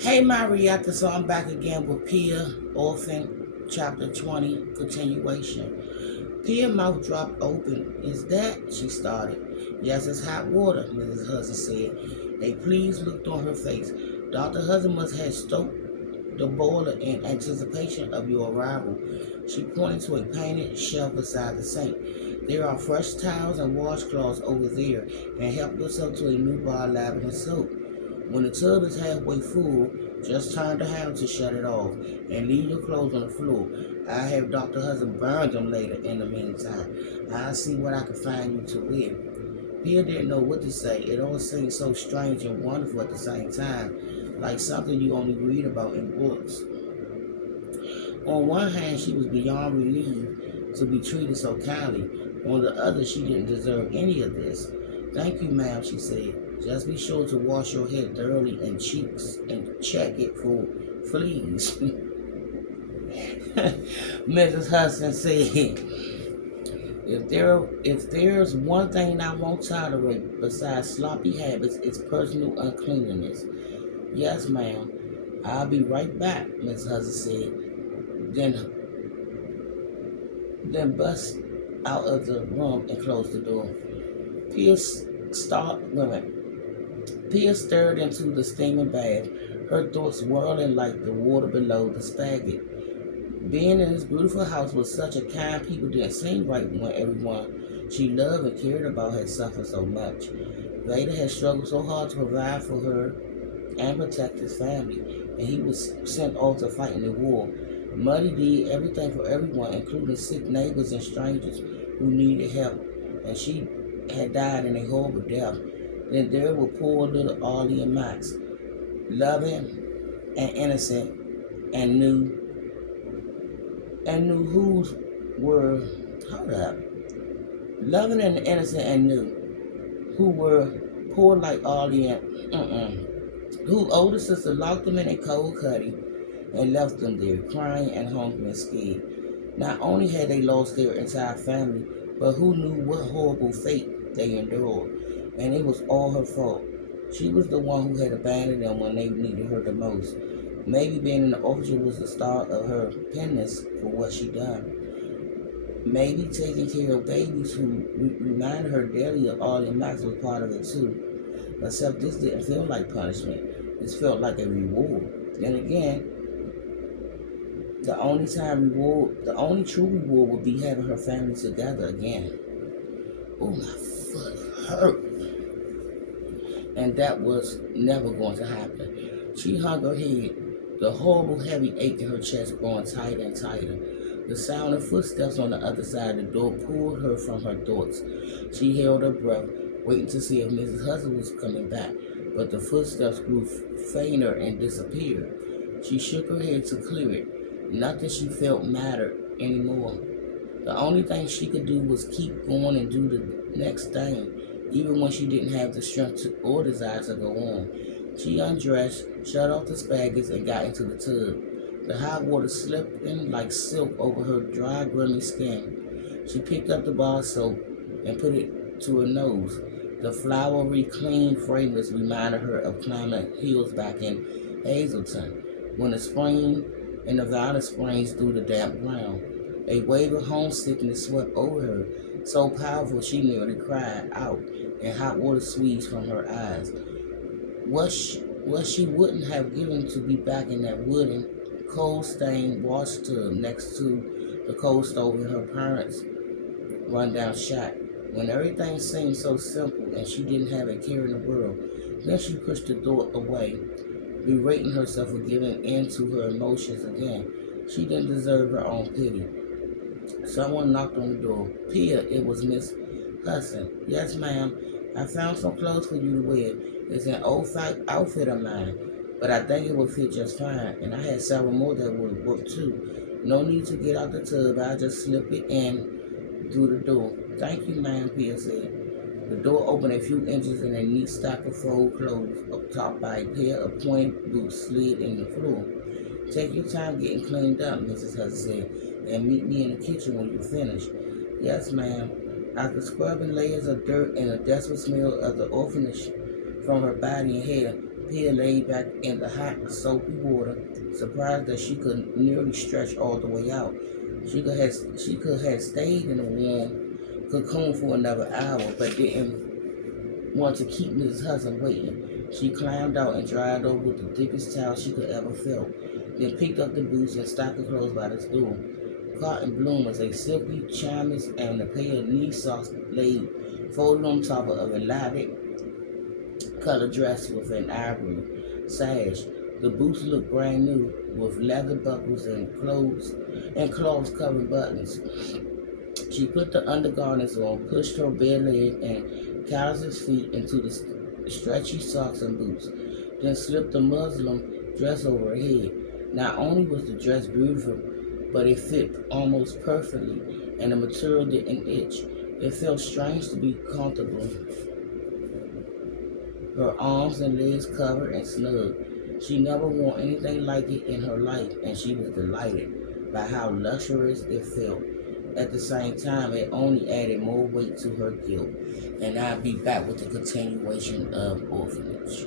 Hey, my reactor, so I'm back again with Pia, Orphan Chapter 20, continuation. Pia mouth dropped open. Is that? She started. Yes, it's hot water, Mrs. Hudson said. A pleased look on her face. Dr. Hudson must have stoked the boiler in anticipation of your arrival. She pointed to a painted shelf beside the sink. There are fresh towels and washcloths over there, and help yourself to a new bar of lavender soap. When the tub is halfway full, just turn the handle to shut it off and leave your clothes on the floor. I'll have Dr. Hudson burn them later in the meantime. I'll see what I can find you to wear. Pia didn't know what to say. It all seemed so strange and wonderful at the same time, like something you only read about in books. On one hand, she was beyond relieved to be treated so kindly. On the other, she didn't deserve any of this. Thank you, ma'am, she said. Just be sure to wash your head thoroughly and cheeks and check it for fleas. Mrs. Hudson said, if there's one thing I won't tolerate besides sloppy habits, it's personal uncleanliness. Yes, ma'am. I'll be right back, Miss Hudson said. Then bust out of the room and closed the door. Pierce Pia stirred into the steaming bath, her thoughts whirling like the water below the spigot. Being in this beautiful house with such a kind people didn't seem right when everyone she loved and cared about had suffered so much. Vader had struggled so hard to provide for her and protect his family, and he was sent off to fight in the war. Muddy did everything for everyone, including sick neighbors and strangers who needed help, and she had died in a horrible death. Then there were poor little Ollie and Max, loving and innocent, and knew whose were hold up, loving and innocent and knew who were poor like Ollie and whose older sister locked them in a cold cuddy and left them there, crying and hungry and scared. Not only had they lost their entire family, but who knew what horrible fate they endured. And it was all her fault. She was the one who had abandoned them when they needed her the most. Maybe being in the orphanage was the start of her penance for what she done. Maybe taking care of babies who reminded her daily of Ollie and Max was part of it too. Except this didn't feel like punishment. This felt like a reward. Then again, the only true reward would be having her family together again. Oh, my foot hurt. And that was never going to happen. She hung her head, the horrible heavy ache in her chest growing tighter and tighter. The sound of footsteps on the other side of the door pulled her from her thoughts. She held her breath, waiting to see if Mrs. Hudson was coming back, but the footsteps grew fainter and disappeared. She shook her head to clear it. Nothing she felt mattered anymore. The only thing she could do was keep going and do the next thing, even when she didn't have the strength or desire to go on. She undressed, shut off the spaghettis, and got into the tub. The hot water slipped in like silk over her dry, grimy skin. She picked up the bar of soap and put it to her nose. The flowery, clean fragrance reminded her of climbing hills back in Hazleton, when the spring and the violet springs through the damp ground. A wave of homesickness swept over her, so powerful she nearly cried out, and hot water squeezed from her eyes. What she wouldn't have given to be back in that wooden, coal-stained wash tub next to the coal stove in her parents' rundown shack, when everything seemed so simple and she didn't have a care in the world. Then she pushed the door away, berating herself for giving in to her emotions again. She didn't deserve her own pity. Someone knocked on the door. Pia, it was Miss Hudson. Yes, ma'am. I found some clothes for you to wear. It's an old outfit of mine, but I think it will fit just fine. And I had several more that would work too. No need to get out the tub. I'll just slip it in through the door. Thank you, ma'am, Pia said. The door opened a few inches and a neat stack of fold clothes, topped by a pair of pointed boots, slid in the floor. Take your time getting cleaned up, Mrs. Hudson said, and meet me in the kitchen when you finish. Yes, ma'am. After scrubbing layers of dirt and a desperate smell of the orphanage from her body and hair, Pia laid back in the hot, soapy water, surprised that she could nearly stretch all the way out. She could have stayed in the warm cocoon for another hour, but didn't want to keep Mrs. Hudson waiting. She climbed out and dried off with the thickest towel she could ever felt, then picked up the boots and stacked the clothes by the stool. Cotton bloomers, a silky chemise, and a pair of knee socks laid folded on top of a lilac colored dress with an ivory sash. The boots looked brand new, with leather buckles and cloths covering buttons. She put the undergarments on, pushed her bare leg and calloused feet into the stretchy socks and boots, then slipped the muslin dress over her head. Not only was the dress beautiful, but it fit almost perfectly, and the material didn't itch. It felt strange to be comfortable, her arms and legs covered and snug. She never worn anything like it in her life, and she was delighted by how luxurious it felt. At the same time, it only added more weight to her guilt. And I'll be back with the continuation of Orphanage.